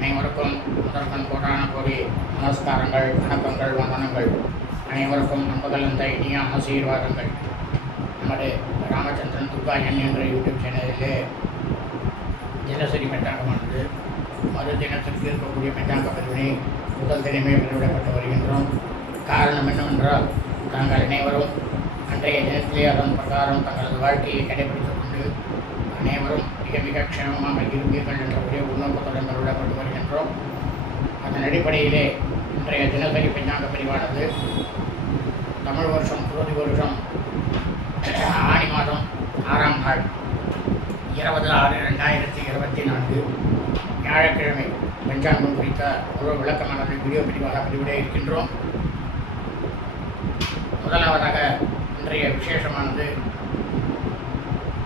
அனைவருக்கும் முதற்கண் கோடான கோடி நமஸ்காரங்கள் வணக்கங்கள் வந்தனங்கள். அனைவருக்கும் நம்பகலந்த இனிய ஆசீர்வாதங்கள். நமது ராமச்சந்திரன் துர்காயன் என்ற யூடியூப் சேனலிலே தினசரி மெட்டாங்கமானது மறு தினத்திற்கு இருக்கக்கூடிய மெட்டாங்க பதிவினை முதல் தினமே வெளியிடப்பட்டு வருகின்றோம். காரணம் என்னவென்றால் தாங்கள் அனைவரும் அன்றைய தினத்திலே அதன் பிரகாரம் தங்களது வாழ்க்கையை கடைபிடித்துக் கொண்டு அனைவரும் மிக மிக க்ஷேமமாக இருப்பீர்கள் என்ற ஒரே உள்நோக்கத்துடன் வெளியிடப்பட்டு வருகின்றோம் அதன் அடிப்படையிலே இன்றைய தினசரி பெஞ்சாங்க பதிவானது தமிழ் வருஷம் குரோதி வருஷம் ஆணி மாதம் ஆறாம் நாள் இருபது ஆறு ரெண்டாயிரத்தி இருபத்தி நான்கு வியாழக்கிழமை பஞ்சாங்கம் குறித்த ஒரு விளக்கமானது வீடியோ பிரிவாக பதிவிட இருக்கின்றோம். முதலாவதாக இன்றைய விசேஷமானது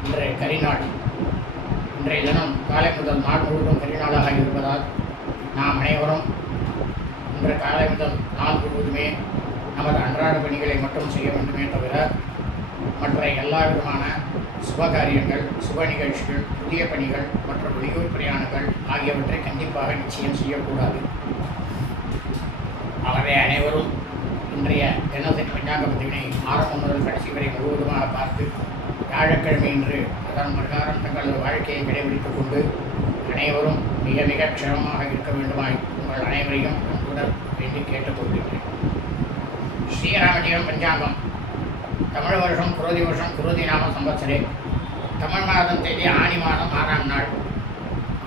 இன்றைய கரிநாள். இன்றைய தினம் காலை முதல் நாள் முழுவதும் கரிநாளாக இருப்பதால் நாம் அனைவரும் இன்று காலை முதல் நாள் முழுவதுமே நமது அன்றாட பணிகளை மட்டும் செய்ய வேண்டுமே தவிர மற்ற எல்லா விதமான சுபகாரியங்கள் சுப நிகழ்ச்சிகள் புதிய பணிகள் மற்றும் வெளியூர் பிரயாணங்கள் ஆகியவற்றை கண்டிப்பாக நிச்சயம் செய்யக்கூடாது. ஆகவே அனைவரும் இன்றைய தினசரி பஞ்சாங்க பதிவினை ஆரம்பம் முதல் கடைசி வரை முழுவதுமாக பார்த்து வியாழக்கிழமை இன்று அதன் பிரகாரம் தங்களது வாழ்க்கையை கடைபிடித்துக் கொண்டு அனைவரும் மிக மிக க்ஷமமாக இருக்க வேண்டுமாய் உங்கள் அனைவரையும் அன்புடன் வேண்டி கேட்டுக்கொள்கின்றேன். ஸ்ரீராமஜீவன் பஞ்சாங்கம். தமிழ் வருஷம் குரோதி வருஷம் குரோதி நாம சம்பத்சரே. தமிழ் மாதம் தேதி ஆணி மாதம் ஆறாம் நாள்.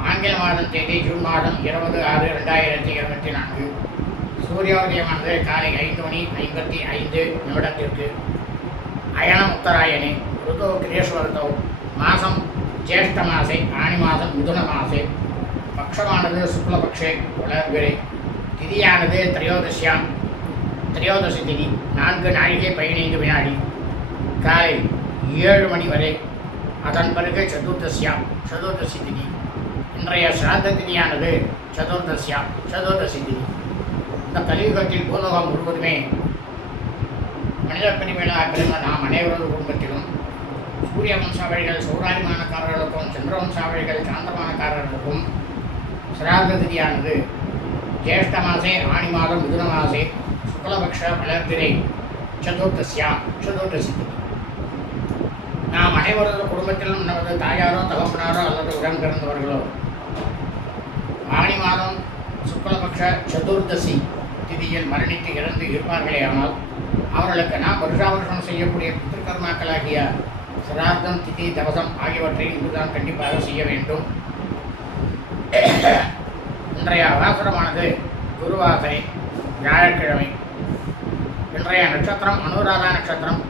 ஆங்கில மாதம் தேதி ஜூன் மாதம் இருபது ஆறு ரெண்டாயிரத்தி இருபத்தி நான்கு. சூரியோதயமானது காலை ஐந்து மணி ஐம்பத்தி ஐந்து நிமிடத்திற்கு. அயனம் உத்தராயணி ருதோ கிரீஷ்வரதோ மாதம் ஜேஷ்ட மாசே ஆணி மாதம் மிதுன மாசே பக்ஷமானது சுக்லபக்ஷே வளர்பிறை திதியானது திரையோதசியாம் திரையோதசி திதி நான்கு நாழிகை பதினைந்து வினாடி காலை ஏழு மணி வரை அதன் பிறகு சதுர்தசியாம் சதுர்தசி திதி இன்றைய சிராத்த திதியானது சதுர்தசியாம் சதுர்தசி திதி இந்த கலியுகத்தில் பூலோகம் முழுவதுமே மனித பிரிவினாக பிறந்த நாம் அனைவரது குடும்பத்திலும் சூரிய வம்சாவளிகள் சௌராயமானக்காரர்களுக்கும் சந்திரவம்சாவளிகள் சாந்தமானக்காரர்களுக்கும் சிராத திதியானது ஜேஷ்ட மாசே ஆணி மாதம் மிதுன மாசே சுக்லபக்ஷ வளர்பிறை சதுர்த்தசியா சதுர்தசி நாம் அனைவரது குடும்பத்திலும் நமது தாயாரோ தகப்பனாரோ அல்லது உடன் பிறந்தவர்களோ ஆணி மாதம் சுக்லபக்ஷ சதுர்தசி திதியில் மரணித்து இறந்து இருப்பார்களே ஆனால் அவர்களுக்கு நாம் வருஷா வருஷம் செய்யக்கூடிய பித்திருக்கர்மாக்களாகிய சிரார்த்தம் திதி தவசம் ஆகியவற்றை இன்றுதான் கண்டிப்பாக செய்ய வேண்டும். இன்றைய அவசரமானது குருவாசனை வியாழக்கிழமை. இன்றைய நட்சத்திரம் அனுராதா நட்சத்திரம்.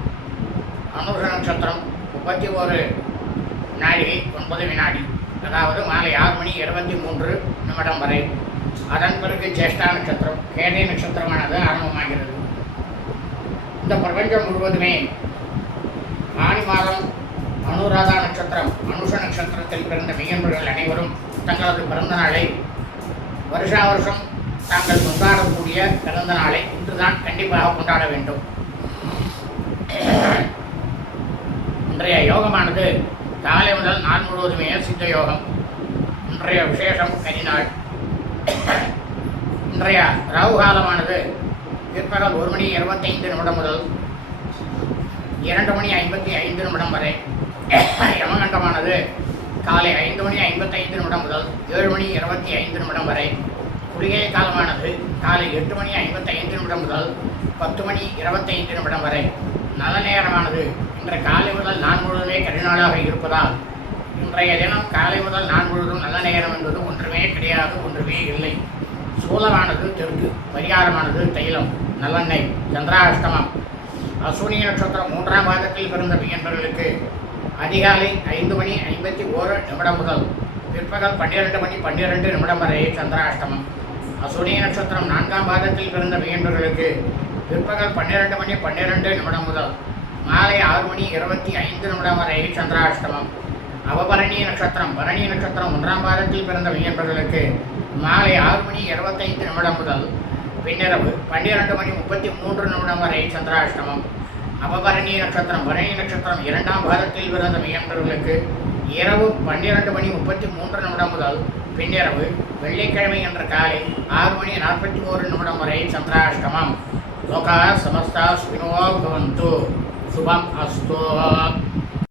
அனுர நட்சத்திரம் முப்பத்தி ஒரு வினாடிகை ஒன்பது வினாடி. அதாவது மாலை ஆறு மணி இருபத்தி மூன்று நிமிடம் வரை. அதன் பிறகு ஜேஷ்டா நட்சத்திரம் கேடை நட்சத்திரமானது ஆரம்பமாகிறது. இந்த பிரபஞ்சம் முழுவதுமே ஆணி மாதம் அனுராதா நட்சத்திரம் அனுஷ நட்சத்திரத்தில் பிறந்த மெய்யன்பர்கள் அனைவரும் தங்களது பிறந்த நாளை வருஷா வருஷம் தாங்கள் கொண்டாடக்கூடிய பிறந்த நாளை இன்றுதான் கண்டிப்பாக கொண்டாட வேண்டும். இன்றைய யோகமானது காலை முதல் நாள் முழுவதுமே சித்த யோகம். இன்றைய விசேஷம் கரிநாள் இன்றைய ராகு காலமானது பிற்பகல் ஒரு மணி இருபத்தைந்து நிமிடம் முதல் இரண்டு மணி ஐம்பத்தி ஐந்து நிமிடம் வரை. யமகண்டமானது காலை ஐந்து மணி ஐம்பத்தைந்து நிமிடம் முதல் ஏழு மணி இருபத்தி ஐந்து நிமிடம் வரை. குளிகை காலமானது காலை எட்டு மணி ஐம்பத்தி ஐந்து நிமிடம் முதல் பத்து மணி இருபத்தைந்து நிமிடம் வரை. நல்ல நேரமானது. இன்று காலை முதல் நான் முழுவதுமே கரிநாளாக இருப்பதால் இன்றைய தினம் காலை முதல் நான் முழுவதும் நல்ல நேரம் என்பது ஒன்றுமே கிடையாது ஒன்றுமே இல்லை. சூலமானது தெற்கு பரிகாரமானது தைலம் நல்லெண்ணெய் சந்திராஷ்டமம் அசூனிய நட்சத்திரம் மூன்றாம் மாதத்தில் பிறந்த பையன்பர்களுக்கு அதிகாலை ஐந்து மணி ஐம்பத்தி ஓரு நிமிடம் முதல் பிற்பகல் பன்னிரெண்டு மணி பன்னிரெண்டு நிமிடம் வரை சந்திராஷ்டமம். அசுனி நட்சத்திரம் நான்காம் மாதத்தில் பிறந்த மீன்பர்களுக்கு பிற்பகல் பன்னிரெண்டு மணி பன்னிரெண்டு நிமிடம் முதல் மாலை ஆறு மணி இருபத்தி ஐந்து நிமிடம் வரை சந்திராஷ்டமம். அவபரணி நட்சத்திரம் பரணி நட்சத்திரம் ஒன்றாம் மாதத்தில் பிறந்த வியன்பர்களுக்கு மாலை ஆறு மணி இருபத்தைந்து நிமிடம் முதல் பின்னிரவு பன்னிரெண்டு மணி முப்பத்தி மூன்று நிமிடம் வரை சந்திராஷ்டமம். அபபரணி நட்சத்திரம் பரணி நட்சத்திரம் இரண்டாம் பாதத்தில் பிறந்த மீன்பர்களுக்கு இரவு பன்னிரண்டு மணி முப்பத்தி மூன்று நிமிடம் முதல் பின்னிரவு வெள்ளிக்கிழமை என்ற காலை ஆறு மணி நாற்பத்தி ஓரு நிமிடம் வரை சந்திராஷ்டமம். லோகா சமஸ்தா சுபினோ பவந்து. சுபம் அஸ்தோ.